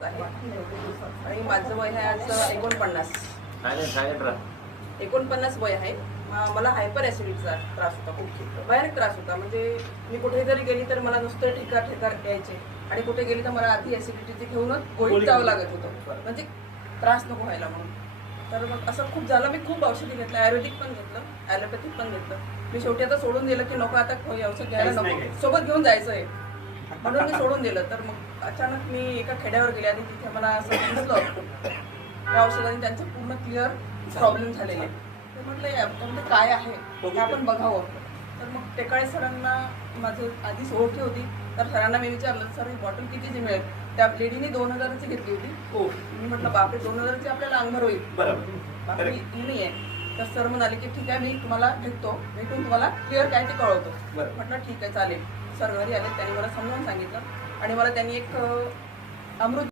आणि माझं वय आहे आज 49. 49 वय आहे. मला हायपर ॲसिडिटीचा त्रास होता, खूप भयानक त्रास होता. म्हणजे मी कुठे जरी गेली तर मला नुसतं ठिकार यायचे आणि कुठे गेली तर मला आधी ॲसिडिटीचे घेऊनच गोळीत जावं लागत होतं, म्हणजे त्रास नको व्हायला म्हणून. तर मग असं खूप झालं. मी खूप औषधी घेतलं, आयुर्वेदिक पण घेतलं, ॲलोपॅथिक पण घेतलं. मी शेवटी आता सोडून दिलं की नको, आता औषध घ्यायला नको, सोबत घेऊन जायचं आहे म्हणून मी सोडून दिलं. तर मग अचानक मी एका खेड्यावर गेले आणि तिथे मला असं दिसलं त्या औषधाने त्यांचं पूर्ण क्लिअर प्रॉब्लेम झालेले. ते म्हटलं यामध्ये काय आहे हे आपण बघावं. तर मग टेकाळे सरांना माझं आधीच ओळखी होती. तर सरांना मी विचारलं, सर ही बॉटल कितीची मिळेल? त्या लेडीने 2000ची घेतली होती. मी म्हटलं बापरे, 2000ची आपल्याला अंगभर होईल, बापरे ही नाही आहे. तर सर म्हणाले की ठीक आहे, मी तुम्हाला भेटून तुम्हाला क्लिअर काय ते कळवतो. म्हटलं ठीक आहे चालेल. सर घरी आले, त्यांनी मला समजावून सांगितलं आणि मला त्यांनी एक अमृत